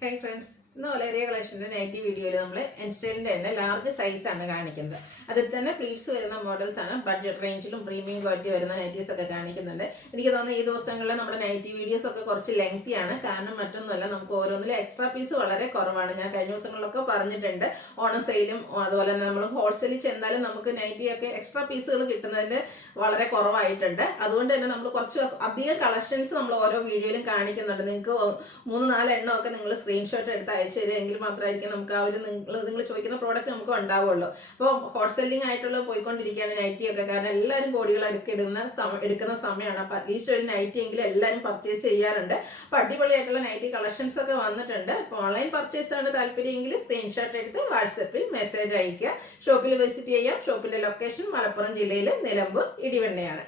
Hi friends, ഇന്ന് ഒലേറിയ കളക്ഷൻ്റെ nightie വീഡിയോയിൽ നമ്മൾ എൻസ്റ്റൈലിൻ്റെ തന്നെ ലാർജ് സൈസാണ് കാണിക്കുന്നത്. അതിൽ തന്നെ പ്ലീറ്റ്സ് വരുന്ന മോഡൽസ് ആണ്. ബഡ്ജറ്റ് റേഞ്ചിലും പ്രീമിയം ക്വാളിറ്റി വരുന്ന നൈറ്റീസ് ഒക്കെ കാണിക്കുന്നുണ്ട്. എനിക്ക് തോന്നുന്നു ഈ ദിവസങ്ങളിൽ നമ്മുടെ നൈറ്റി വീഡിയോസ് ഒക്കെ കുറച്ച് ലെങ്തിയാണ്. കാരണം മറ്റൊന്നുമല്ല, നമുക്ക് ഓരോന്നിലും എക്സ്ട്രാ പീസ് വളരെ കുറവാണ്. ഞാൻ കഴിഞ്ഞ ദിവസങ്ങളിലൊക്കെ പറഞ്ഞിട്ടുണ്ട്, ഓണം സെയിലും അതുപോലെ തന്നെ നമ്മൾ ഹോൾസെയിൽ ചെന്നാലും നമുക്ക് നൈറ്റിയൊക്കെ എക്സ്ട്രാ പീസുകൾ കിട്ടുന്നതിന് വളരെ കുറവായിട്ടുണ്ട്. അതുകൊണ്ട് തന്നെ നമ്മൾ കുറച്ച് അധികം കളക്ഷൻസ് നമ്മൾ ഓരോ വീഡിയോയിലും കാണിക്കുന്നുണ്ട്. നിങ്ങൾക്ക് 3-4 എണ്ണമൊക്കെ നിങ്ങൾ സ്ക്രീൻഷോട്ട് എടുത്ത് അയച്ചു തരിക എങ്കിൽ മാത്രമായിരിക്കും നമുക്ക് ആ ഒരു നിങ്ങൾ ചോദിക്കുന്ന പ്രോഡക്റ്റ് നമുക്ക് ഉണ്ടാവുള്ളൂ. അപ്പോൾ ഹോട്ട് സെല്ലിംഗ് ആയിട്ടുള്ള പോയിക്കൊണ്ടിരിക്കുകയാണ് നൈറ്റിയൊക്കെ. കാരണം എല്ലാവരും കോടികൾ എടുക്കുന്ന സമയമാണ്. അപ്പോൾ അറ്റ്ലീസ്റ്റ് ഒരു നൈറ്റി എങ്കിലും എല്ലാവരും പർച്ചേസ് ചെയ്യാറുണ്ട്. അപ്പോൾ അടിപൊളിയായിട്ടുള്ള നൈറ്റി കളക്ഷൻസ് ഒക്കെ വന്നിട്ടുണ്ട്. ഇപ്പോൾ ഓൺലൈൻ പർച്ചേസ് ആണ് താല്പര്യമെങ്കിൽ സ്ക്രീൻഷോട്ട് എടുത്ത് വാട്സപ്പിൽ മെസ്സേജ് അയക്കുക. ഷോപ്പിൽ വിസിറ്റ് ചെയ്യാം. ഷോപ്പിൻ്റെ ലൊക്കേഷൻ മലപ്പുറം ജില്ലയിൽ നിലമ്പൂർ ഇടിവണ്ണയാണ്.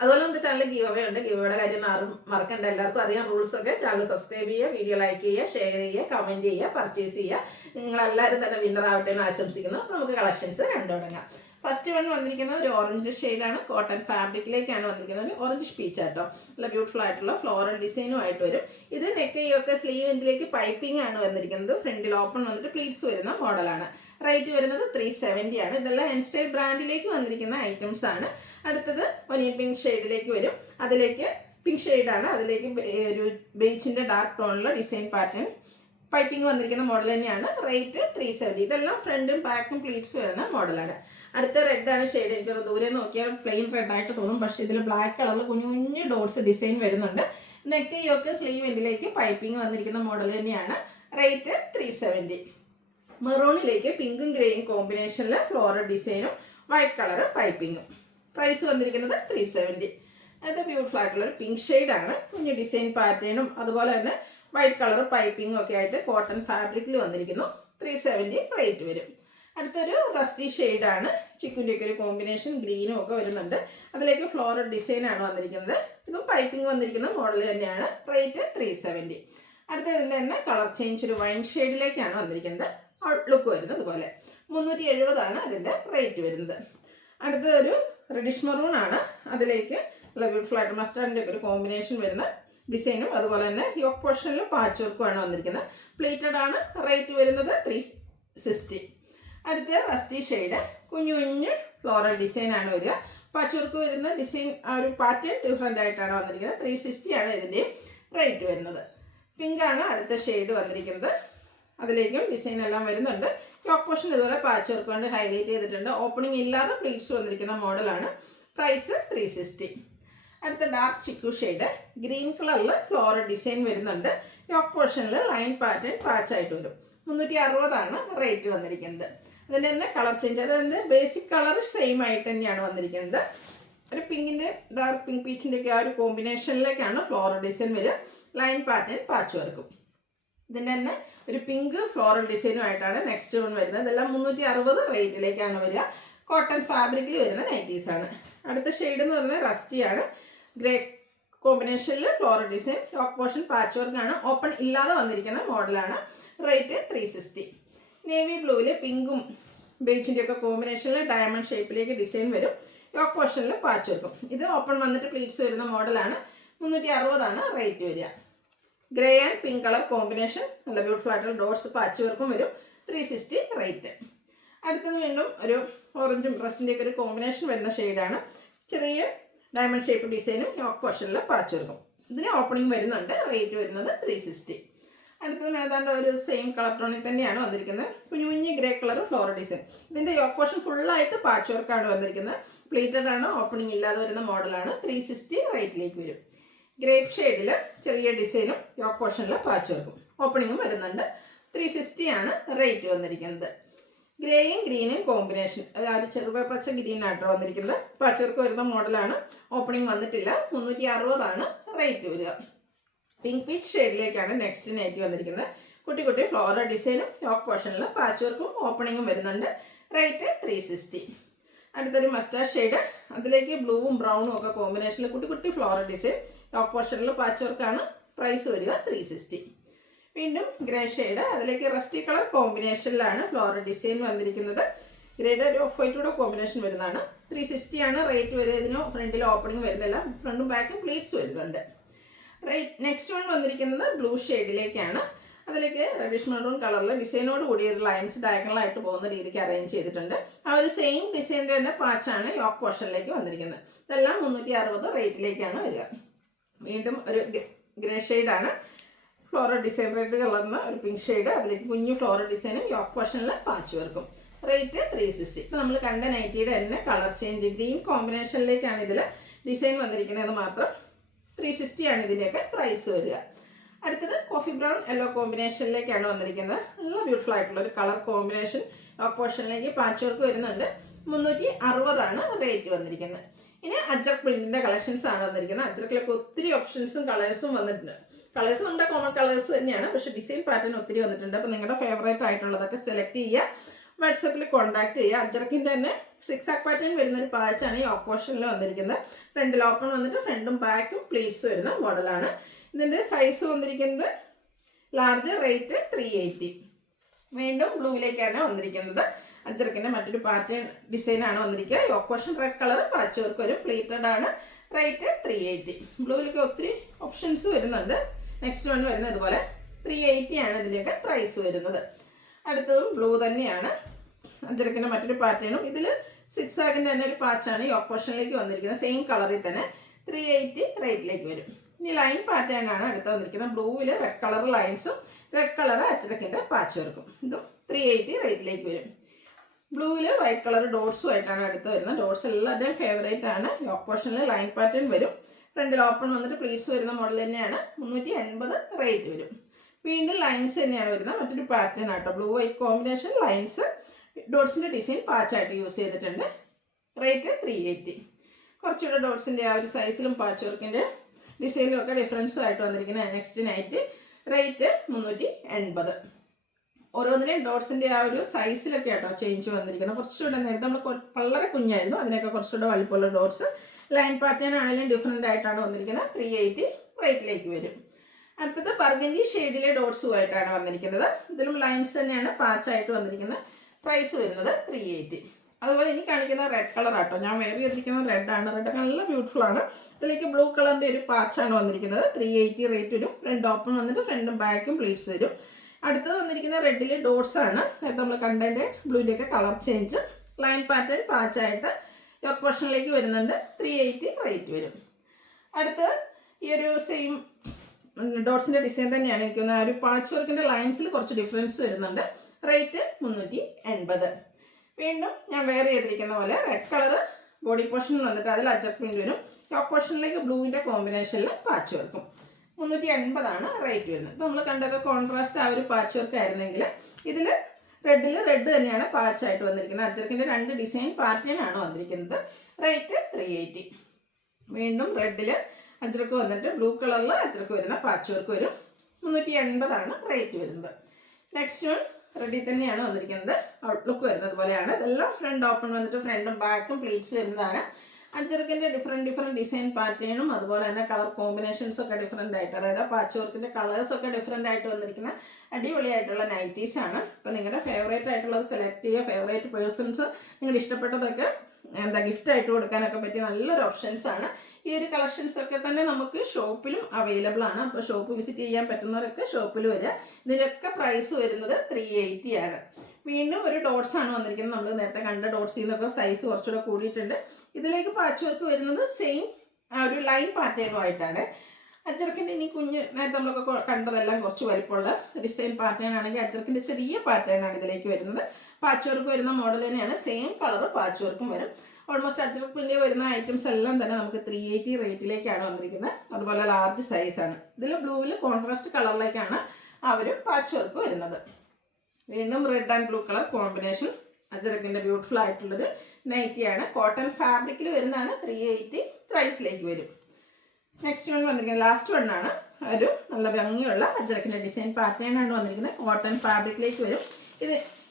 അതുപോലെ നമ്മുടെ ചാനൽ ഗീവ് അവേ ഉണ്ട്. ഗീവ് അവയുടെ കാര്യം മറക്കണ്ട, എല്ലാവർക്കും അറിയാം റൂൾസ് ഒക്കെ. ചാനൽ സബ്സ്ക്രൈബ് ചെയ്യുക, വീഡിയോ ലൈക്ക് ചെയ്യുക, ഷെയർ ചെയ്യുക, കമൻറ്റ് ചെയ്യുക, പർച്ചേസ് ചെയ്യുക. നിങ്ങളെല്ലാവരും തന്നെ വിന്നർ ആവട്ടെ എന്ന് ആശംസിക്കുന്നു. അപ്പോൾ നമുക്ക് കളക്ഷൻസ് കണ്ടു തുടങ്ങാം. ഫസ്റ്റ് വൺ വന്നിരിക്കുന്നത് ഒരു ഓറഞ്ച് ഷെയ്ഡാണ്. കോട്ടൺ ഫാബ്രിക്കിലേക്കാണ് വന്നിരിക്കുന്നത്. ഒരു ഓറഞ്ച് പീച്ച് ആട്ടോ. നല്ല ബ്യൂട്ടിഫുൾ ആയിട്ടുള്ള ഫ്ലോറൽ ഡിസൈനും ആയിട്ട് വരും. ഇത് നെക്കയൊക്കെ സ്ലീവ് എൻഡിലേക്ക് പൈപ്പിംഗ് ആണ് വന്നിരിക്കുന്നത്. ഫ്രണ്ടിൽ ഓപ്പൺ വന്നിട്ട് പ്ലീറ്റ്സ് വരുന്ന മോഡലാണ്. റേറ്റ് വരുന്നത് 370 ആണ്. ഇതെല്ലാം എൻസ്റ്റൈൽ ബ്രാൻഡിലേക്ക് വന്നിരിക്കുന്ന ഐറ്റംസ് ആണ്. അടുത്തത് ഒനിയൻ പിങ്ക് ഷെയ്ഡിലേക്ക് വരും. അതിലേക്ക് പിങ്ക് ഷെയ്ഡാണ്. അതിലേക്ക് ഒരു ബേച്ചിൻ്റെ ഡാർക്ക് ടോണിലുള്ള ഡിസൈൻ പാറ്റേൺ പൈപ്പിംഗ് വന്നിരിക്കുന്ന മോഡൽ തന്നെയാണ്. റേറ്റ് 370. ഇതെല്ലാം ഫ്രണ്ടും ബാക്കും പ്ലീറ്റ്സ് വരുന്ന മോഡലാണ്. അടുത്ത റെഡാണ് ഷെയ്ഡ്. എനിക്കൊന്ന് ദൂരെ നോക്കിയാൽ പ്ലെയിൻ റെഡായിട്ട് തോന്നും, പക്ഷേ ഇതിൽ ബ്ലാക്ക് കളറിൽ കുഞ്ഞു കുഞ്ഞു ഡോട്ട്സ് ഡിസൈൻ വരുന്നുണ്ട്. നെക്കയൊക്കെ സ്ലീവ് എൻഡിലേക്ക് പൈപ്പിംഗ് വന്നിരിക്കുന്ന മോഡൽ തന്നെയാണ്. റേറ്റ് 370. മെറൂണിലേക്ക് പിങ്കും ഗ്രേയും കോമ്പിനേഷനിൽ ഫ്ലോറൽ ഡിസൈനും വൈറ്റ് കളർ പൈപ്പിങ്ങും. പ്രൈസ് വന്നിരിക്കുന്നത് 370. അത് ബ്യൂട്ടിഫുൾ ആയിട്ടുള്ളൊരു പിങ്ക് ഷെയ്ഡാണ്. കുഞ്ഞു ഡിസൈൻ പാറ്റേണും അതുപോലെ തന്നെ വൈറ്റ് കളർ പൈപ്പിങ്ങും ഒക്കെ ആയിട്ട് കോട്ടൺ ഫാബ്രിക്കിൽ വന്നിരിക്കുന്നു. 370 റേറ്റ് വരും. അടുത്തൊരു റസ്റ്റി ഷെയ്ഡാണ്. ചിക്കുൻ്റെയൊക്കെ ഒരു കോമ്പിനേഷൻ ഗ്രീനും ഒക്കെ വരുന്നുണ്ട്. അതിലേക്ക് ഫ്ലോറൽ ഡിസൈനാണ് വന്നിരിക്കുന്നത്. ഇതും പൈപ്പിംഗ് വന്നിരിക്കുന്ന മോഡൽ തന്നെയാണ്. റേറ്റ് 370. അടുത്തതിൻ്റെ തന്നെ കളർ ചേഞ്ച് ഒരു വൈൻ ഷെയ്ഡിലേക്കാണ് വന്നിരിക്കുന്നത്. ഔട്ട്ലുക്ക് വരുന്നത് അതുപോലെ 370 അതിൻ്റെ റേറ്റ് വരുന്നത്. അടുത്തൊരു റെഡിഷ് മെറൂൺ ആണ്. അതിലേക്ക് നല്ല ബ്യൂട്ടിഫുൾ ആയിട്ട് മസ്റ്റാർഡിൻ്റെ ഒക്കെ ഒരു കോമ്പിനേഷൻ വരുന്ന ഡിസൈനും അതുപോലെ തന്നെ യോക്ക് പോർഷനിൽ പാച്ച് വർക്കുമാണ് വന്നിരിക്കുന്നത്. പ്ലേറ്റഡ് ആണ്. റേറ്റ് വരുന്നത് 360. അടുത്ത റസ്റ്റി ഷെയ്ഡ് കുഞ്ഞു കുഞ്ഞു ഫ്ലോറൽ ഡിസൈനാണ് വരിക. പാച്ച് വർക്ക് വരുന്ന ഡിസൈൻ ആ ഒരു പാറ്റേൺ ഡിഫറെൻ്റ് ആയിട്ടാണ് വന്നിരിക്കുന്നത്. 360 ആണ് ഇതിൻ്റെ റേറ്റ് വരുന്നത്. പിങ്ക് ആണ് അടുത്ത ഷെയ്ഡ് വന്നിരിക്കുന്നത്. അതിലേക്കും ഡിസൈൻ എല്ലാം വരുന്നുണ്ട്. യോക്ക് പോർഷൻ ഇതുപോലെ പാച്ച് വർക്ക് കൊണ്ട് ഹൈലൈറ്റ് ചെയ്തിട്ടുണ്ട്. ഓപ്പണിംഗ് ഇല്ലാതെ പ്ലീറ്റ്സ് വന്നിരിക്കുന്ന മോഡലാണ്. പ്രൈസ് 360. അടുത്ത ഡാർക്ക് ചിക്കു ഷെയ്ഡ് ഗ്രീൻ കളറിൽ ഫ്ലോറൽ ഡിസൈൻ വരുന്നുണ്ട്. യോക്ക് പോർഷനിൽ ലൈൻ പാറ്റേൺ പാച്ചായിട്ട് വരും. 360 ആണ് റേറ്റ് വന്നിരിക്കുന്നത്. അതിൻ്റെ തന്നെ കളർ ചേഞ്ച്, അതായത് ബേസിക് കളർ സെയിം ആയിട്ട് തന്നെയാണ് വന്നിരിക്കുന്നത്. ഒരു പിങ്കിൻ്റെ ഡാർക്ക് പിങ്ക് പീച്ചിൻ്റെ ഒക്കെ ആ ഒരു കോമ്പിനേഷനിലേക്കാണ് ഫ്ലോറൽ ഡിസൈൻ വരിക. ലൈൻ പാറ്റേൺ പാച്ച് വർക്കും. ഇതിൻ്റെ തന്നെ ഒരു പിങ്ക് ഫ്ലോറൽ ഡിസൈനുമായിട്ടാണ് നെക്സ്റ്റ് വൺ വരുന്നത്. ഇതെല്ലാം 360 റേറ്റിലേക്കാണ് വരിക. കോട്ടൺ ഫാബ്രിക്കിൽ വരുന്ന നൈറ്റീസാണ്. അടുത്ത ഷെയ്ഡ് എന്ന് പറയുന്നത് റസ്റ്റിയാണ്. ഗ്രേ കോമ്പിനേഷനിൽ floral design yoke portion patch വർക്കാണ്. ഓപ്പൺ ഇല്ലാതെ വന്നിരിക്കുന്ന മോഡലാണ്. റേറ്റ് 360. നേവി ബ്ലൂവിൽ പിങ്കും ബേച്ചിൻ്റെ ഒക്കെ കോമ്പിനേഷനിൽ ഡയമണ്ട് ഷേപ്പിലേക്ക് ഡിസൈൻ വരും. യോക്ക് പോർഷനിൽ പാച്ച് വർക്കും. ഇത് ഓപ്പൺ വന്നിട്ട് പ്ലീറ്റ്സ് വരുന്ന മോഡലാണ്. 360 ആണ് റേറ്റ് വരിക. Grey and pink colour combination നല്ല ബ്യൂട്ടിഫുൾ ആയിട്ടുള്ള ഡോട്ട്സ് പാച്ച് വർക്കും വരും. 360 റേറ്റ്. അടുത്തത് വീണ്ടും ഒരു ഓറഞ്ചും ഡ്രസ്സിൻ്റെ ഒക്കെ ഒരു കോമ്പിനേഷൻ വരുന്ന ഷെയ്ഡാണ്. ചെറിയ ഡയമണ്ട് ഷേപ്പ് ഡിസൈനും യോക്ക് പോർഷനിൽ പാച്ച് വർക്കും. ഇതിന് ഓപ്പണിംഗ് വരുന്നുണ്ട്. റേറ്റ് വരുന്നത് 360. അടുത്തത് ഏതാണ്ട് ഒരു സെയിം കളർ ടോണിൽ തന്നെയാണ് വന്നിരിക്കുന്നത്. കുഞ്ഞു കുഞ്ഞ് ഗ്രേ കളർ ഫ്ലോറൽ ഡിസൈൻ. ഇതിൻ്റെ യോക്ക് പോർഷൻ ഫുള്ളായിട്ട് പാച്ച് വർക്കാണ് വന്നിരിക്കുന്നത്. പ്ലേറ്റഡ് ആണ്. ഓപ്പണിംഗ് ഇല്ലാതെ വരുന്ന മോഡലാണ്. 360 റേറ്റിലേക്ക് വരും. ഗ്രേപ്പ് ഷെയ്ഡിൽ ചെറിയ ഡിസൈനും യോക്ക് പോർഷനിൽ പാച്ച് വർക്കും. ഓപ്പണിങ്ങും വരുന്നുണ്ട്. 360 ആണ് റേറ്റ് വന്നിരിക്കുന്നത്. ഗ്രേയും ഗ്രീനും കോമ്പിനേഷൻ, അതായത് ചെറുപച്ച ഗ്രീനായിട്ടോ വന്നിരിക്കുന്നത്. പാച്ച് വർക്ക് വരുന്ന മോഡലാണ്. ഓപ്പണിംഗ് വന്നിട്ടില്ല. 360 ആണ് റേറ്റ് വരിക. പിങ്ക് പീച്ച് ഷെയ്ഡിലേക്കാണ് നെക്സ്റ്റ് നൈറ്റി വന്നിരിക്കുന്നത്. കുട്ടി കുട്ടി ഫ്ലോറൽ ഡിസൈനും യോക്ക് പോർഷനിൽ പാച്ച് വർക്കും ഓപ്പണിങ്ങും വരുന്നുണ്ട്. റേറ്റ് 360. അടുത്തൊരു മസ്റ്റാർഡ് ഷെയ്ഡ്. അതിലേക്ക് ബ്ലൂവും ബ്രൗണും ഒക്കെ കോമ്പിനേഷനിൽ കുട്ടി കുട്ടി ഫ്ലോറൽ ഡിസൈൻ യോക്ക് പോർഷനിൽ പാച്ച് വർക്കാണ്. പ്രൈസ് വരിക 360. വീണ്ടും ഗ്രേ ഷെയ്ഡ്. അതിലേക്ക് റസ്റ്റി കളർ കോമ്പിനേഷനിലാണ് ഫ്ലോറൽ ഡിസൈൻ വന്നിരിക്കുന്നത്. ഗ്രേഡ് ഒരു ഓഫ് വൈറ്റ് കൂടെ കോമ്പിനേഷൻ വരുന്നതാണ്. 360 ആണ് റേറ്റ് വരിക. ഇതിന് ഫ്രണ്ടിൽ ഓപ്പണിംഗ് വരുന്നില്ല. ഫ്രണ്ടും ബാക്കും പ്ലീറ്റ്സ് വരുന്നുണ്ട്. റേറ്റ് നെക്സ്റ്റ് വൺ വന്നിരിക്കുന്നത് ബ്ലൂ ഷെയ്ഡിലേക്കാണ്. അതിലേക്ക് റെഡിഷ് മെറൂൺ കളറിൽ ഡിസൈനോട് കൂടി ഒരു ലൈൻസ് ഡയഗണലായിട്ട് പോകുന്ന രീതിക്ക് അറേഞ്ച് ചെയ്തിട്ടുണ്ട്. ആ ഒരു സെയിം ഡിസൈൻ്റെ തന്നെ പാച്ചാണ് യോക്ക് പോർഷനിലേക്ക് വന്നിരിക്കുന്നത്. ഇതെല്ലാം 360 റേറ്റിലേക്കാണ് വരിക. വീണ്ടും ഒരു ഗ്രേ ഷെയ്ഡാണ്, ഫ്ലോറൽ ഡിസൈൻ റെഡ് കളറിന് ഒരു പിങ്ക് ഷെയ്ഡ്, അതിലേക്ക് കുഞ്ഞു ഫ്ലോറൽ ഡിസൈനും യോക്ക് പോർഷനിൽ പാച്ച് വർക്കും. റേറ്റ് 360. ഇപ്പം നമ്മൾ കണ്ട നൈറ്റിയുടെ തന്നെ കളർ ചേഞ്ച് ഗ്രീൻ കോമ്പിനേഷനിലേക്കാണ് ഇതിൽ ഡിസൈൻ വന്നിരിക്കുന്നത് മാത്രം. 360 ആണ് ഇതിൻ്റെയൊക്കെ പ്രൈസ് വരിക. അടുത്തത് കോഫി ബ്രൗൺ യെല്ലോ കോമ്പിനേഷനിലേക്കാണ് വന്നിരിക്കുന്നത്. നല്ല ബ്യൂട്ടിഫുൾ ആയിട്ടുള്ള ഒരു കളർ കോമ്പിനേഷൻ യോക്ക് പോർഷനിലേക്ക് പാച്ച് വർക്ക് വരുന്നുണ്ട്. 360 റേറ്റ് വന്നിരിക്കുന്നത്. ഇനി അജ്രക് പ്രിന്റിന്റെ കളക്ഷൻസ് ആണ് വന്നിരിക്കുന്നത്. അജ്രക്കിലൊക്കെ ഒത്തിരി ഓപ്ഷൻസും കളേഴ്സും വന്നിട്ടുണ്ട്. കളേഴ്സ് നമ്മുടെ കോമൺ കളേഴ്സ് തന്നെയാണ്, പക്ഷേ ഡിസൈൻ പാറ്റേൺ ഒത്തിരി വന്നിട്ടുണ്ട്. അപ്പോൾ നിങ്ങളുടെ ഫേവറേറ്റ് ആയിട്ടുള്ളതൊക്കെ സെലക്ട് ചെയ്യുക, വാട്സപ്പിൽ കോൺടാക്ട് ചെയ്യുക. അജ്രക്കിൻ്റെ തന്നെ 6 ആക്ക് പാറ്റേൺ വരുന്നൊരു പാച്ചാണ് ഈ ഓപ്പോഷനിൽ വന്നിരിക്കുന്നത്. ഫ്രണ്ടിൽ ഓപ്പൺ വന്നിട്ട് ഫ്രണ്ടും ബാക്കും പ്ലീറ്റ്സ് വരുന്ന മോഡലാണ്. ഇതിൻ്റെ സൈസ് വന്നിരിക്കുന്നത് ലാർജ്, റേറ്റ് 380. വീണ്ടും ബ്ലൂവിലേക്കാണ് വന്നിരിക്കുന്നത്. അജ്രക്കിൻ്റെ മറ്റൊരു പാറ്റേൺ ഡിസൈനാണ് വന്നിരിക്കുക. Yoke portion red colour, patch work വരും, പ്ലീറ്റഡ് ആണ്. റേറ്റ് 380. ബ്ലൂവിലേക്ക് ഒത്തിരി ഓപ്ഷൻസ് വരുന്നുണ്ട്. നെക്സ്റ്റ് വൺ വരുന്നത് ഇതുപോലെ 380 ആണ് ഇതിൻ്റെയൊക്കെ പ്രൈസ് വരുന്നത്. അടുത്തതും ബ്ലൂ തന്നെയാണ്. അജ്രക്കിൻ്റെ മറ്റൊരു പാറ്റേണും ഇതിൽ 6 ആക്കിൻ്റെ തന്നെ ഒരു പാച്ചാണ് യോക്ക് പോർഷനിലേക്ക് വന്നിരിക്കുന്നത്. സെയിം കളറിൽ തന്നെ 380 റേറ്റിലേക്ക് വരും. ഇനി ലൈൻ പാറ്റേൺ ആണ് അടുത്ത് വന്നിരിക്കുന്നത്. ബ്ലൂവിൽ റെഡ് കളർ ലൈൻസും റെഡ് കളർ അജ്രക്കിൻ്റെ പാച്ച് വർക്കും. ഇതും 380 റേറ്റിലേക്ക് വരും. ബ്ലൂവിൽ വൈറ്റ് കളർ ഡോട്ട്സും ആയിട്ടാണ് അടുത്ത് വരുന്നത്. ഡോട്ട്സ് എല്ലാവരുടെയും ഫേവറേറ്റ് ആണ്. യോക്ക് പോർഷനിൽ ലൈൻ പാറ്റേൺ വരും. ഫ്രണ്ടിൽ ഓപ്പൺ വന്നിട്ട് പ്ലീറ്റ്സ് വരുന്ന മോഡൽ തന്നെയാണ്. 380 റേറ്റ് വരും. വീണ്ടും ലൈൻസ് തന്നെയാണ് വരുന്നത്. മറ്റൊരു പാറ്റേൺ ആട്ടോ, ബ്ലൂ വൈറ്റ് കോമ്പിനേഷൻ ലൈൻസ്, ഡോട്ട്സിൻ്റെ ഡിസൈൻ പാച്ചായിട്ട് യൂസ് ചെയ്തിട്ടുണ്ട്. റേറ്റ് 380. കുറച്ചുകൂടെ ഡോട്ട്സിൻ്റെ ആ ഒരു സൈസിലും പാച്ച് വർക്കിൻ്റെ ഡിസൈനിലും ഒക്കെ ഡിഫറൻസും ആയിട്ട് വന്നിരിക്കുന്ന നെക്സ്റ്റ് നൈറ്റ്. റേറ്റ് 380. ഓരോന്നിനെയും ഡോട്ട്സിൻ്റെ ആ ഒരു സൈസിലൊക്കെ ആട്ടോ ചേഞ്ച് വന്നിരിക്കുന്നത്. കുറച്ചുകൂടെ നേരത്തെ നമ്മൾ വളരെ കുഞ്ഞായിരുന്നു, അതിനൊക്കെ കുറച്ചുകൂടെ വലിപ്പമുള്ള ഡോട്ട്സ്. ലൈൻ പാറ്റേൺ ആണെങ്കിലും ഡിഫറെൻ്റ് ആയിട്ടാണ് വന്നിരിക്കുന്നത്. 380 റേറ്റിലേക്ക് വരും. അടുത്തത് ബർഗൻഡി ഷെയ്ഡിലെ ഡോട്ട്സുമായിട്ടാണ് വന്നിരിക്കുന്നത്. ഇതിലും ലൈൻസ് തന്നെയാണ് പാച്ചായിട്ട് വന്നിരിക്കുന്നത്. പ്രൈസ് വരുന്നത് 380. അതുപോലെ ഇനി കാണിക്കുന്ന റെഡ് കളർ ആട്ടോ. ഞാൻ വേറെ ചെയ്തിരിക്കുന്നത് റെഡാണ്. റെഡൊക്കെ നല്ല ബ്യൂട്ടിഫുൾ ആണ്. ഇതിലേക്ക് ബ്ലൂ കളറിൻ്റെ ഒരു പാച്ചാണ് വന്നിരിക്കുന്നത്. 380 റേറ്റ് വരും. ഫ്രണ്ട് ഓപ്പൺ വന്നിട്ട് ഫ്രണ്ടും ബാക്കും പ്ലീറ്റ്സ് വരും. അടുത്തത് വന്നിരിക്കുന്ന റെഡിൽ ഡോട്ട്സ് ആണ്. നമ്മൾ കണ്ടതിൻ്റെ ബ്ലൂവിൻ്റെയൊക്കെ കളർ ചേഞ്ച്. ലൈൻ പാറ്റേൺ പാച്ചായിട്ട് യോക്ക് പോർഷനിലേക്ക് വരുന്നുണ്ട്. 380 റേറ്റ് വരും. അടുത്തത് ഈ ഒരു സെയിം ഡോട്ട്സിൻ്റെ ഡിസൈൻ തന്നെയാണ് ഇരിക്കുന്നത്. ആ ഒരു പാച്ച് വർക്കിൻ്റെ ലൈൻസിൽ കുറച്ച് ഡിഫറൻസ് വരുന്നുണ്ട്. റേറ്റ് 380. വീണ്ടും ഞാൻ വെയർ ചെയ്തിരിക്കുന്ന പോലെ റെഡ് കളർ ബോഡി പോർഷൻ വന്നിട്ട് അതിൽ അജ്രക് പ്രിന്റ് വരും. യോക്ക് പോർഷനിലേക്ക് ബ്ലൂവിൻ്റെ കോമ്പിനേഷനിൽ പാച്ച് വർക്കും. 380 റേറ്റ് വരുന്നത്. ഇപ്പോൾ നമ്മൾ കണ്ടൊക്കെ കോൺട്രാസ്റ്റ് ആ ഒരു പാച്ച് വർക്ക് ആയിരുന്നെങ്കിൽ ഇതിൽ റെഡിൽ റെഡ് തന്നെയാണ് പാച്ചായിട്ട് വന്നിരിക്കുന്നത്. അജ്രക്കിൻ്റെ 2 ഡിസൈൻ പാറ്റേൺ ആണ് വന്നിരിക്കുന്നത്. റേറ്റ് 380. വീണ്ടും റെഡിൽ അജ്രക്ക് വന്നിട്ട് ബ്ലൂ കളറിൽ അജ്രക്ക് വരുന്ന പാച്ച് വർക്ക് വരും. 380 റേറ്റ് വരുന്നത്. നെക്സ്റ്റ് വൺ റെഡിൽ തന്നെയാണ് വന്നിരിക്കുന്നത്. ഔട്ട്ലുക്ക് വരുന്നത് പോലെയാണ്. ഇതെല്ലാം ഫ്രണ്ട് ഓപ്പൺ വന്നിട്ട് ഫ്രണ്ടും ബാക്കും പ്ലീറ്റ്സ് വരുന്നതാണ്. അജ്രക്കിൻ്റെ ഡിഫറെൻറ്റ് ഡിസൈൻ പാറ്റേണും അതുപോലെ തന്നെ കളർ കോമ്പിനേഷൻസ് ഒക്കെ ഡിഫറെൻ്റ് ആയിട്ട്, അതായത് പാച്ച് വർക്കിൻ്റെ കളേഴ്സൊക്കെ ഡിഫറെൻ്റ് ആയിട്ട് വന്നിരിക്കുന്ന അടിപൊളിയായിട്ടുള്ള നൈറ്റീസ് ആണ്. അപ്പോൾ നിങ്ങളുടെ ഫേവറേറ്റ് ആയിട്ടുള്ളത് സെലക്ട് ചെയ്യുക. ഫേവറേറ്റ് പേഴ്സൺസ് നിങ്ങളുടെ ഇഷ്ടപ്പെട്ടതൊക്കെ ഗിഫ്റ്റ് ആയിട്ട് കൊടുക്കാനൊക്കെ പറ്റിയ നല്ലൊരു ഓപ്ഷൻസ് ആണ്. ഈ ഒരു കളക്ഷൻസ് ഒക്കെ തന്നെ നമുക്ക് ഷോപ്പിലും അവൈലബിൾ ആണ്. അപ്പോൾ ഷോപ്പ് വിസിറ്റ് ചെയ്യാൻ പറ്റുന്നവരൊക്കെ ഷോപ്പിൽ വരിക. ഇതിനൊക്കെ പ്രൈസ് വരുന്നത് 380 ആണ്. വീണ്ടും ഒരു ഡോട്ട്സ് ആണ് വന്നിരിക്കുന്നത്. നമ്മൾ നേരത്തെ കണ്ട ഡോട്ട്സിൽ നിന്നൊക്കെ സൈസ് കുറച്ചുകൂടെ കൂടിയിട്ടുണ്ട്. ഇതിലേക്ക് പാച്ച് വർക്ക് വരുന്നത് സെയിം ഒരു ലൈൻ പാറ്റേണുമായിട്ടാണ്. അജ്രക്കിൻ്റെ ഇനി കുഞ്ഞ് നേരത്തെ നമ്മളൊക്കെ കണ്ടതെല്ലാം കുറച്ച് വലിപ്പമുള്ള ഡിസൈൻ പാറ്റേൺ ആണെങ്കിൽ അജ്രക്കിൻ്റെ ചെറിയ പാറ്റേൺ ആണ് ഇതിലേക്ക് വരുന്നത്. പാച്ച് വർക്ക് വരുന്ന മോഡൽ തന്നെയാണ്. സെയിം കളർ പാച്ച് വർക്കും വരും. ഓൾമോസ്റ്റ് അജ്രക്കിൻ്റെ വരുന്ന ഐറ്റംസ് എല്ലാം തന്നെ നമുക്ക് 380 റേറ്റിലേക്കാണ് വന്നിരിക്കുന്നത്. അതുപോലെ ലാർജ് സൈസാണ്. ഇതിൽ ബ്ലൂവിൽ കോൺട്രാസ്റ്റ് കളറിലേക്കാണ് ആ ഒരു പാച്ച് വർക്ക് വരുന്നത്. വീണ്ടും red and blue colour combination അജ്രക്കിൻ്റെ ബ്യൂട്ടിഫുൾ ആയിട്ടുള്ളൊരു നൈറ്റിയാണ്. കോട്ടൺ ഫാബ്രിക്കിൽ വരുന്നതാണ്. 380 പ്രൈസിലേക്ക് വരും. നെക്സ്റ്റ് വൺ വന്നിരിക്കുന്നത് ലാസ്റ്റ് വണ്ണാണ്. ഒരു നല്ല ഭംഗിയുള്ള അജ്രക്കിൻ്റെ ഡിസൈൻ പാറ്റേൺ ആണ് വന്നിരിക്കുന്നത്. കോട്ടൺ ഫാബ്രിക്കിലേക്ക് വരും.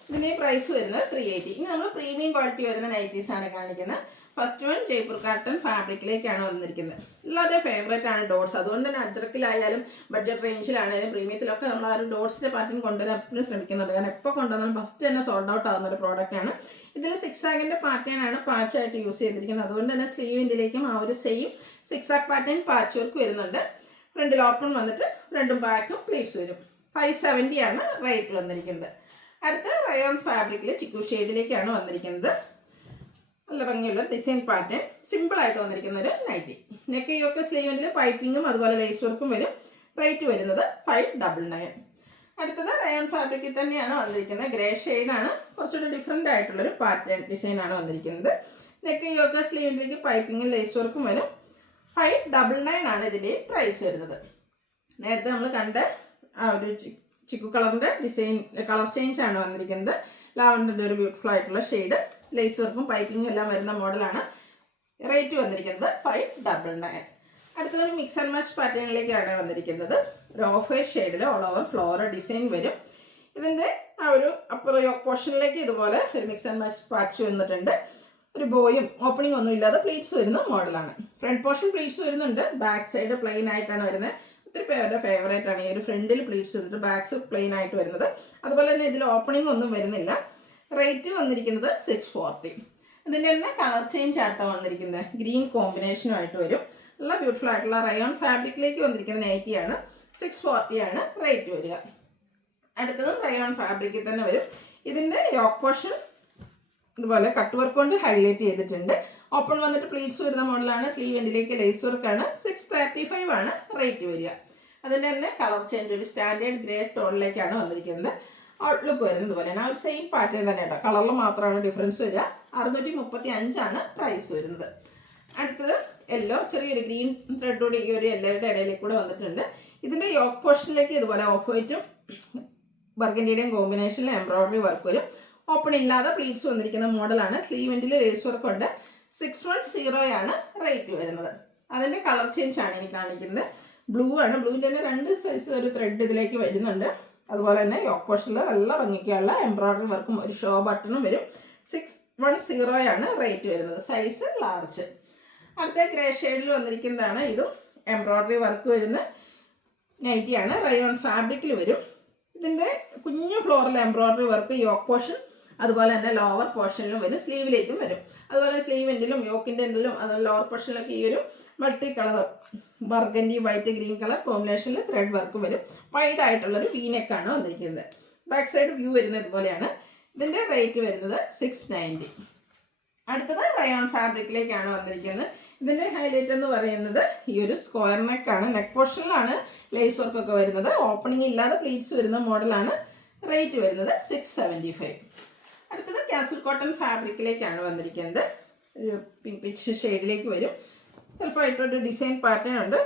ഇതിൻ്റെ പ്രൈസ് വരുന്നത് 380. ഇനി നമ്മൾ പ്രീമിയം ക്വാളിറ്റി വരുന്ന നൈറ്റീസാണ് കാണിക്കുന്നത്. ഫസ്റ്റ് വൺ ജയ്പൂർ കാട്ടൺ ഫാബ്രിക്കിലേക്കാണ് വന്നിരിക്കുന്നത്. എല്ലാവരുടെയും ഫേവറേറ്റ് ആണ് ഡോട്ട്സ്. അതുകൊണ്ട് തന്നെ അജ്രക്കിലായാലും ബഡ്ജറ്റ് റേഞ്ചിലാണെങ്കിലും പ്രീമിയത്തിലൊക്കെ നമ്മൾ ആ ഒരു ഡോട്ട്സിൻ്റെ പാറ്റേൺ കൊണ്ടുവരാൻ എപ്പോഴും ശ്രമിക്കുന്നുണ്ട്. കാരണം എപ്പോൾ കൊണ്ടുവന്നാലും ഫസ്റ്റ് തന്നെ സോൾഡ് ഔട്ട് ആകുന്ന ഒരു പ്രോഡക്റ്റാണ്. ഇതിൽ 6 ആക്കിൻ്റെ പാറ്റേൺ ആണ് പാച്ചായിട്ട് യൂസ് ചെയ്തിരിക്കുന്നത്. അതുകൊണ്ട് തന്നെ സ്ലീവിൻ്റെലേക്കും ആ ഒരു സെയിം 6 ആക്ക് പാറ്റേൺ പാച്ച് വർക്ക് വരുന്നുണ്ട്. ഫ്രണ്ടിൽ ഓപ്പൺ വന്നിട്ട് ഫ്രണ്ടും ബാക്കും പ്ലീറ്റ്സ് വരും. 570 ആണ് റേറ്റ് വന്നിരിക്കുന്നത്. അടുത്ത റയോൺ ഫാബ്രിക്കിൽ ചിക്കു ഷെയ്ഡിലേക്കാണ് വന്നിരിക്കുന്നത്. നല്ല ഭംഗിയുള്ള ഡിസൈൻ പാറ്റേൺ, സിമ്പിളായിട്ട് വന്നിരിക്കുന്ന ഒരു നൈറ്റി. നെക്ക് യോക്ക് സ്ലീവിൽ പൈപ്പിങ്ങും അതുപോലെ ലേസ് വർക്കും വരും. റേറ്റ് വരുന്നത് 599. അടുത്തത് റയോൺ ഫാബ്രിക്കിൽ തന്നെയാണ് വന്നിരിക്കുന്നത്. ഗ്രേ ഷെയ്ഡാണ്, കുറച്ചുകൂടി ഡിഫറെൻ്റ് ആയിട്ടുള്ളൊരു പാറ്റേൺ ഡിസൈനാണ് വന്നിരിക്കുന്നത്. നെക്ക് യോക്ക് സ്ലീവിലേക്ക് പൈപ്പിങ്ങും ലേസ് വർക്കും വരും. 599 ആണ് ഇതിൻ്റെ പ്രൈസ് വരുന്നത്. നേരത്തെ നമ്മൾ കണ്ട ആ ഒരു ചിക്കു കളറിൻ്റെ ഡിസൈൻ കളർ ചേഞ്ച് ആണ് വന്നിരിക്കുന്നത്. ലാവണ്ടറിൻ്റെ ഒരു ബ്യൂട്ടിഫുൾ ആയിട്ടുള്ള ഷെയ്ഡ്, ലേസ് വർക്കും പൈപ്പിങ്ങും എല്ലാം വരുന്ന മോഡലാണ്. റേറ്റ് വന്നിരിക്കുന്നത് 599. അടുത്തൊരു മിക്സ് ആൻഡ് മാച്ച് പാറ്റേണിലേക്കാണ് വന്നിരിക്കുന്നത്. ഒരു ഓഫ് വൈറ്റ് ഷെയ്ഡിൽ ഓൾ ഓവർ ഫ്ലോറൽ ഡിസൈൻ വരും. ഇതിൻ്റെ ആ ഒരു അപ്പർ യോക്ക് പോർഷനിലേക്ക് ഇതുപോലെ ഒരു മിക്സ് ആൻഡ് മാച്ച് പാച്ച് വന്നിട്ടുണ്ട്. ഒരു ബോയും ഓപ്പണിംഗ് ഒന്നും ഇല്ലാതെ പ്ലീറ്റ്സ് വരുന്ന മോഡലാണ്. ഫ്രണ്ട് പോർഷൻ പ്ലീറ്റ്സ് വരുന്നുണ്ട്, ബാക്ക് സൈഡ് പ്ലെയിൻ ആയിട്ടാണ് വരുന്നത്. ഒത്തിരി പേരുടെ ഫേവറേറ്റ് ആണ് ഈ ഒരു ഫ്രണ്ടിൽ പ്ലീറ്റ്സ് വന്നിട്ട് ബാക്സ് പ്ലെയിൻ ആയിട്ട് വരുന്നത്. അതുപോലെ തന്നെ ഇതിൽ ഓപ്പണിംഗ് ഒന്നും വരുന്നില്ല. റേറ്റ് വന്നിരിക്കുന്നത് 640. ഇതിൻ്റെ തന്നെ കളർ ചേഞ്ച് ആട്ടോ വന്നിരിക്കുന്നത്. ഗ്രീൻ കോമ്പിനേഷനുമായിട്ട് വരും. നല്ല ബ്യൂട്ടിഫുൾ ആയിട്ടുള്ള റയോൺ ഫാബ്രിക്കിലേക്ക് വന്നിരിക്കുന്ന നൈറ്റിയാണ്. 640 ആണ് റേറ്റ് വരിക. അടുത്തതും റയോൺ ഫാബ്രിക്കിൽ തന്നെ വരും. ഇതിൻ്റെ യോക്ക് പോർഷൻ ഇതുപോലെ കട്ട് വർക്ക് കൊണ്ട് ഹൈലൈറ്റ് ചെയ്തിട്ടുണ്ട്. ഓപ്പൺ വന്നിട്ട് പ്ലീറ്റ്സ് വരുന്ന മോഡലാണ്. സ്ലീവ് എൻഡിലേക്ക് ലേസ് വർക്കാണ്. 635 ആണ് റേറ്റ് വരിക. അതിൻ്റെ തന്നെ കളർ ചേഞ്ച് ഒരു സ്റ്റാൻഡേർഡ് ഗ്രേ ടോണിലേക്കാണ് വന്നിരിക്കുന്നത്. ഔട്ട്ലുക്ക് വരുന്നത് പോലെയാണ്. ആ ഒരു സെയിം പാറ്റേൺ തന്നെ കേട്ടോ, കളറിൽ മാത്രമാണ് ഡിഫറൻസ് വരിക. 635 ആണ് പ്രൈസ് വരുന്നത്. അടുത്തത് യെല്ലോ, ചെറിയൊരു ഗ്രീൻ ത്രെഡോട് ഈ ഒരു യെല്ലോയുടെ ഇടയിലേക്ക് കൂടെ വന്നിട്ടുണ്ട്. ഇതിൻ്റെ യോക്ക് പോർഷനിലേക്ക് ഇതുപോലെ ഓഫ് വൈറ്റും ബർഗൻഡിയുടെയും കോമ്പിനേഷനിൽ എംബ്രോയിഡറി വർക്ക് വരും. ഓപ്പൺ ഇല്ലാതെ പ്ലീറ്റ്സ് വന്നിരിക്കുന്ന മോഡലാണ്. സ്ലീവെൻറ്റിൽ ലേസ് വർക്ക് ഉണ്ട്. 610 ആണ് റേറ്റ് വരുന്നത്. അതിൻ്റെ കളർ ചേഞ്ച് ആണ് എനിക്ക് കാണിക്കുന്നത്. ബ്ലൂ ആണ്. ബ്ലൂവിൻ്റെ തന്നെ 2 സൈസ് ഒരു ത്രെഡ് ഇതിലേക്ക് വരുന്നുണ്ട്. അതുപോലെ തന്നെ യോക്ക് പോർഷനിൽ നല്ല ഭംഗിക്കുള്ള എംബ്രോയിഡറി വർക്കും ഒരു ഷോ ബട്ടണും വരും. 610 ആണ് റേറ്റ് വരുന്നത്. Size large. അടുത്ത ഗ്രേ ഷെയ്ഡിൽ വന്നിരിക്കുന്നതാണ്. ഇതും എംബ്രോയിഡറി വർക്ക് വരുന്ന നൈറ്റിയാണ്. റയോൺ ഫാബ്രിക്കിൽ വരും. ഇതിൻ്റെ കുഞ്ഞു floral embroidery work yoke portion അതുപോലെ തന്നെ ലോവർ പോർഷനിലും വരും. സ്ലീവിലേക്കും വരും. അതുപോലെ സ്ലീവ് എൻഡിലും യോക്കിൻ്റെ എൻഡിലും അതുപോലെ ലോവർ പോർഷനിലൊക്കെ ഈ ഒരു multi colour burgundy white green colour കോമ്പിനേഷനിൽ ത്രെഡ് വർക്ക് വരും. വൈഡ് ആയിട്ടുള്ളൊരു വീനെക്കാണ് വന്നിരിക്കുന്നത്. ബാക്ക് സൈഡ് വ്യൂ വരുന്നത് ഇതുപോലെയാണ്. ഇതിൻ്റെ റേറ്റ് വരുന്നത് 690. അടുത്തത് റയോൺ ഫാബ്രിക്കിലേക്കാണ് വന്നിരിക്കുന്നത്. ഇതിൻ്റെ ഹൈലൈറ്റ് എന്ന് പറയുന്നത് ഈ ഒരു സ്ക്വയർ നെക്കാണ്. നെക്ക് പോർഷനിലാണ് ലേസ് വർക്കൊക്കെ വരുന്നത്. ഓപ്പണിംഗ് ഇല്ലാതെ പ്ലീറ്റ്സ് വരുന്ന മോഡലാണ്. റേറ്റ് വരുന്നത് 675. അടുത്തത് കാസിൽ കോട്ടൺ ഫാബ്രിക്കിലേക്കാണ് വന്നിരിക്കുന്നത്. ഒരു പിങ്ക് പിച്ച് ഷെയ്ഡിലേക്ക് വരും. സെൽഫായിട്ടൊരു ഡിസൈൻ പാറ്റേൺ ഉണ്ട്.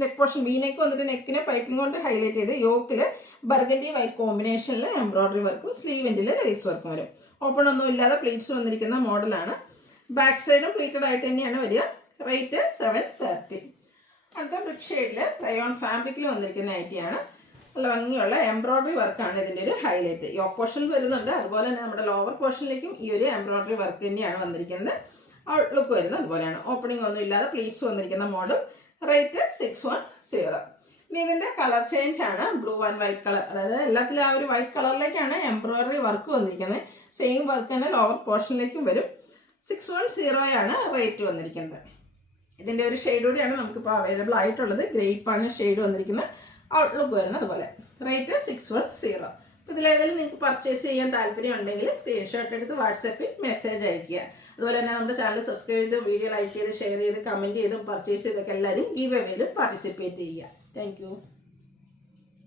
നെക്ക് പോർഷൻ വീനെക്ക് വന്നിട്ട് നെക്കിനെ പൈപ്പിംഗ് കൊണ്ട് ഹൈലൈറ്റ് ചെയ്ത് യോക്കിൽ ബർഗൻഡി വൈറ്റ് കോമ്പിനേഷനിൽ എംബ്രോയിഡറി വർക്കും സ്ലീവ് എൻഡിൽ ലേസ് വർക്കും വരും. ഓപ്പൺ ഒന്നും ഇല്ലാതെ പ്ലീറ്റ്സ് വന്നിരിക്കുന്ന മോഡലാണ്. ബാക്ക് സൈഡും പ്ലീറ്റഡ് ആയിട്ട് തന്നെയാണ് വരിക. റേറ്റ് 730. അടുത്ത ബ്രിക്ക് ഷെയ്ഡിൽ റയോൺ ഫാബ്രിക്കിൽ വന്നിരിക്കുന്ന നൈറ്റിയാണ്. നല്ല ഭംഗിയുള്ള എംബ്രോയിഡറി വർക്കാണ് ഇതിൻ്റെ ഒരു ഹൈലൈറ്റ്. യോക്ക് പോർഷനിൽ വരുന്നുണ്ട്. അതുപോലെ തന്നെ നമ്മുടെ ലോവർ പോർഷനിലേക്കും ഈ ഒരു എംബ്രോയിഡറി വർക്ക് തന്നെയാണ് വന്നിരിക്കുന്നത്. ഔട്ട്ലുക്ക് വരുന്നത് അതുപോലെയാണ്. ഓപ്പണിംഗ് ഒന്നും ഇല്ലാതെ പ്ലീറ്റ്സ് വന്നിരിക്കുന്ന മോഡൽ. റേറ്റ് 610. ഇനി ഇതിൻ്റെ കളർ ചേഞ്ച് ആണ്. ബ്ലൂ ആൻഡ് വൈറ്റ് കളർ, അതായത് എല്ലാത്തിലും ആ ഒരു വൈറ്റ് കളറിലേക്കാണ് എംബ്രോയിഡറി വർക്ക് വന്നിരിക്കുന്നത്. സെയിം വർക്ക് തന്നെ ലോവർ പോർഷനിലേക്കും വരും. 610 ആണ് റേറ്റ് വന്നിരിക്കുന്നത്. ഇതിൻ്റെ ഒരു ഷെയ്ഡ് കൂടിയാണ് നമുക്കിപ്പോൾ അവൈലബിൾ ആയിട്ടുള്ളത്. ഗ്രേപ്പാണ് ഷെയ്ഡ് വന്നിരിക്കുന്നത്. ഔട്ട്ലുക്ക് വരുന്നത് അതുപോലെ. റേറ്റ് 610. ഇതിലേതെങ്കിലും നിങ്ങൾക്ക് പർച്ചേസ് ചെയ്യാൻ താല്പര്യം ഉണ്ടെങ്കിൽ സ്ക്രീൻഷോട്ട് എടുത്ത് വാട്സാപ്പിൽ മെസ്സേജ് അയയ്ക്കുക. അതുപോലെ തന്നെ നമ്മുടെ ചാനൽ സബ്സ്ക്രൈബ് ചെയ്ത് വീഡിയോ ലൈക്ക് ചെയ്ത് ഷെയർ ചെയ്ത് കമൻറ്റ് ചെയ്തും പർച്ചേസ് ചെയ്തൊക്കെ എല്ലാവരും ഗീവ് അവേയിലും പാർട്ടിസിപ്പേറ്റ് ചെയ്യുക. താങ്ക്